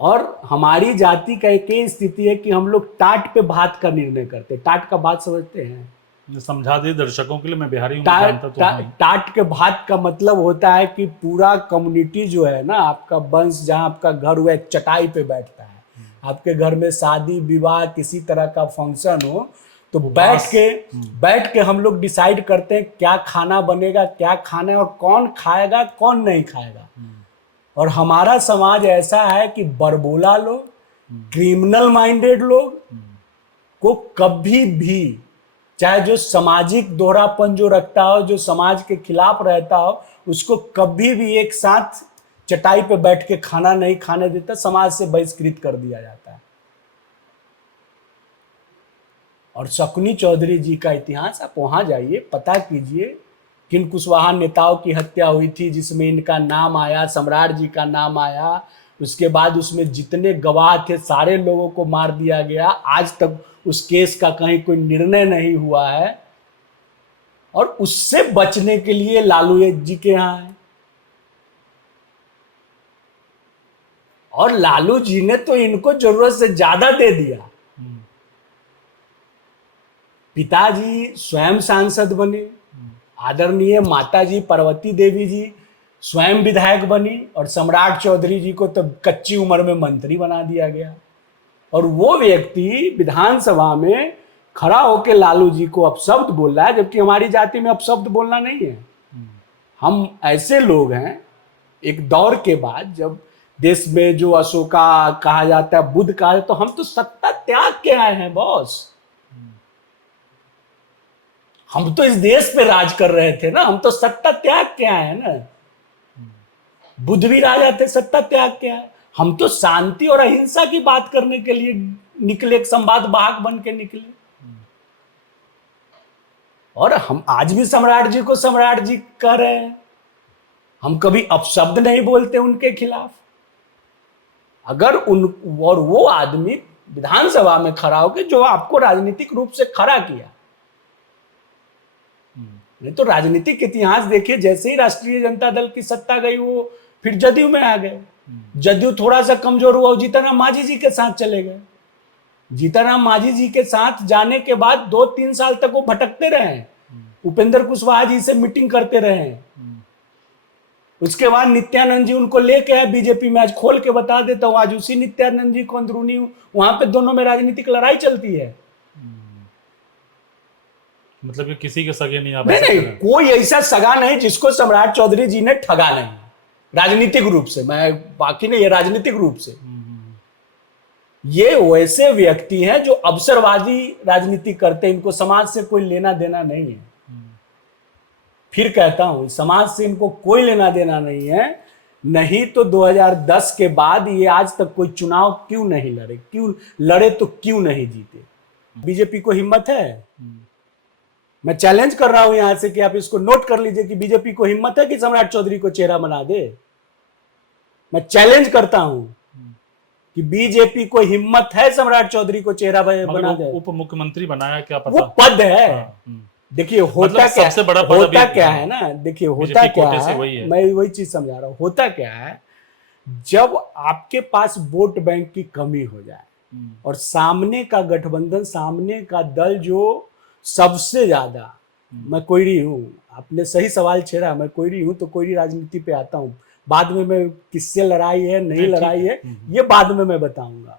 और हमारी जाति का एक ही स्थिति है कि हम लोग टाट पे भात का निर्णय करते हैं। टाट का भात समझते हैं? समझा दे दर्शकों के लिए, मैं बिहारी हूँ, टाट जानता तो हूँ। टाट के भात का मतलब होता है कि पूरा कम्युनिटी जो है ना, आपका वंश, जहाँ आपका घर हुआ, एक चटाई पे बैठता है। आपके घर में शादी विवाह किसी तरह का फंक्शन हो तो बैठ के हम लोग डिसाइड करते हैं क्या खाना बनेगा, क्या खाना है, और कौन खाएगा कौन नहीं खाएगा। और हमारा समाज ऐसा है कि बरबोला लोग, क्रिमिनल माइंडेड लोग को कभी भी, चाहे जो सामाजिक दोहरापन जो रखता हो, जो समाज के खिलाफ रहता हो, उसको कभी भी एक साथ चटाई पे बैठ के खाना नहीं खाने देता, समाज से बहिष्कृत कर दिया जाता है। और शकुनी चौधरी जी का इतिहास आप वहां जाइए, पता कीजिए किन कुशवाहा नेताओं की हत्या हुई थी जिसमें इनका नाम आया, सम्राट जी का नाम आया। उसके बाद उसमें जितने गवाह थे सारे लोगों को मार दिया गया। आज तक उस केस का कहीं कोई निर्णय नहीं हुआ है। और उससे बचने के लिए लालू जी के यहां है। और लालू जी ने तो इनको जरूरत से ज्यादा दे दिया। पिताजी स्वयं सांसद बने, आदरणीय माताजी पार्वती देवी जी स्वयं विधायक बनी, और सम्राट चौधरी जी को तो कच्ची उम्र में मंत्री बना दिया गया। और वो व्यक्ति विधानसभा में खड़ा होकर लालू जी को अपशब्द बोल रहा है, जबकि हमारी जाति में अपशब्द बोलना नहीं है। हम ऐसे लोग हैं, एक दौर के बाद जब देश में जो अशोका कहा जाता है, बुद्ध कहा जाता है, तो हम तो सत्ता त्याग के आए हैं बॉस। हम तो इस देश पे राज कर रहे थे ना, हम तो सत्ता त्याग के आए हैं ना। बुद्ध भी राजा थे, सत्ता त्याग के आए। हम तो शांति और अहिंसा की बात करने के लिए निकले, एक संवाद वाहक बन के निकले। और हम आज भी सम्राट जी को सम्राट जी कह रहे हैं। हम कभी अपशब्द नहीं बोलते उनके खिलाफ। अगर उन और वो आदमी विधानसभा में खड़ा होकर जो आपको राजनीतिक रूप से खड़ा किया, नहीं तो राजनीतिक इतिहास देखिए, जैसे ही राष्ट्रीय जनता दल की सत्ता गई वो फिर जदयू में आ गए। जदयू थोड़ा सा कमजोर हुआ, जीतनराम मांझी जी के साथ चले गए। जीतनराम मांझी जी के साथ जाने के बाद 2-3 साल तक वो भटकते रहे, उपेंद्र कुशवाहा जी से मीटिंग करते रहे। उसके बाद नित्यानंद जी उनको लेके आए बीजेपी में। आज खोल के बता देता हूं, आज उसी नित्यानंद जी को अंदरूनी वहां पे दोनों में राजनीतिक लड़ाई चलती है। मतलब ये किसी के सगे नहीं, आप नहीं, कोई ऐसा सगा नहीं जिसको सम्राट चौधरी जी ने ठगा नहीं, राजनीतिक रूप से। मैं बाकी नहीं, ये राजनीतिक रूप से। ये वैसे व्यक्ति हैं जो अवसरवादी राजनीति करते हैं, इनको समाज से कोई लेना देना नहीं है। फिर कहता हूं, समाज से इनको कोई लेना देना नहीं है। नहीं तो 2010 के बाद ये आज तक कोई चुनाव क्यों नहीं लड़े, क्यों लड़े तो क्यों नहीं जीते? बीजेपी को हिम्मत है? मैं चैलेंज कर रहा हूं यहां से कि आप इसको नोट कर लीजिए कि बीजेपी को हिम्मत है कि सम्राट चौधरी को चेहरा बना दे। मैं चैलेंज करता हूं कि बीजेपी को हिम्मत है सम्राट चौधरी को चेहरा बना दे। उप मुख्यमंत्री बनाया, क्या पता? वो पद है। देखिए होता मतलब क्या, सबसे बड़ा होता क्या है ना, देखिए होता क्या है, वही है। मैं वही चीज समझा रहा हूं। होता क्या है, जब आपके पास वोट बैंक की कमी हो जाए और सामने का गठबंधन, सामने का दल जो सबसे ज्यादा, मैं कोयरी हूं, आपने सही सवाल छेड़ा, मैं कोयरी हूं तो कोयरी राजनीति पे आता हूं। बाद में मैं किससे लड़ाई है नहीं लड़ाई है ये बाद में मैं बताऊंगा।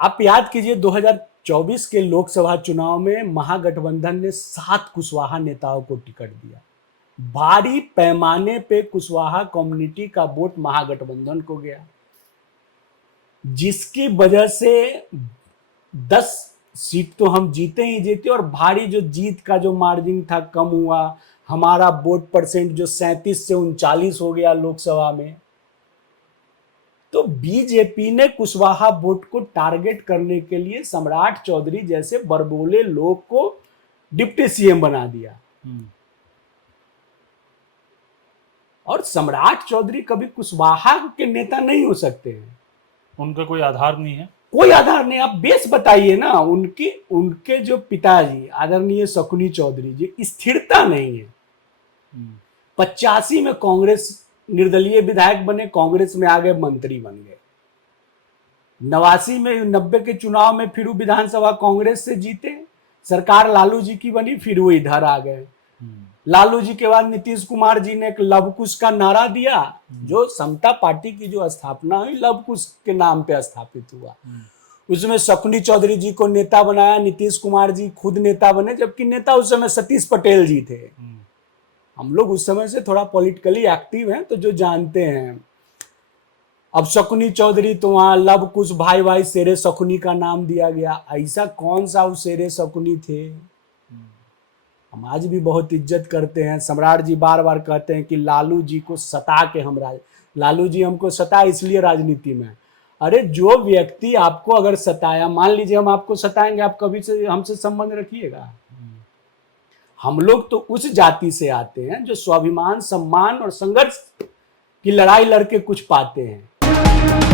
आप याद कीजिए 2024 के लोकसभा चुनाव में महागठबंधन ने 7 कुशवाहा नेताओं को टिकट दिया। भारी पैमाने पे कुशवाहा कम्युनिटी का वोट महागठबंधन को गया, जिसकी वजह से 10 सीट तो हम जीते ही जीते, और भारी जो जीत का जो मार्जिन था कम हुआ। हमारा वोट परसेंट जो 37 से 39 हो गया लोकसभा में। तो बीजेपी ने कुशवाहा वोट को टारगेट करने के लिए सम्राट चौधरी जैसे बरबोले लोग को डिप्टी सीएम बना दिया। और सम्राट चौधरी कभी कुशवाहा के नेता नहीं हो सकते हैं, उनका कोई आधार नहीं है। कोई आधार नहीं। आप बेस बताइए ना, उनके जो पिताजी आदरणीय शकुनी चौधरी जी, स्थिरता नहीं है। 85 में कांग्रेस निर्दलीय विधायक बने, कांग्रेस में आ गए, मंत्री बन गए। 90 के चुनाव में फिर वो विधानसभा कांग्रेस से जीते, सरकार लालू जी की बनी, फिर वो इधर आ गए। लालू जी के बाद नीतीश कुमार जी ने एक लव कुश का नारा दिया, जो समता पार्टी की जो स्थापना हुई लव कुश के नाम पे स्थापित हुआ। उसमें शकुनी चौधरी जी को नेता बनाया, नीतीश कुमार जी खुद नेता बने, जबकि नेता उस समय सतीश पटेल जी थे। हम लोग उस समय से थोड़ा पॉलिटिकली एक्टिव हैं, तो जो जानते हैं। अब शकुनी चौधरी तो वहां लव कुश भाई भाई शेरे शकुनी का नाम दिया गया। ऐसा कौन सा वो शेरे शकुनी थे? हम आज भी बहुत इज्जत करते हैं। सम्राट जी बार बार कहते हैं कि लालू जी को सता के हम लालू जी हमको सता इसलिए राजनीति में। अरे जो व्यक्ति आपको अगर सताया, मान लीजिए हम आपको सताएंगे, आप कभी से हमसे संबंध रखिएगा? हम लोग तो उस जाति से आते हैं जो स्वाभिमान, सम्मान और संघर्ष की लड़ाई लड़के कुछ पाते हैं।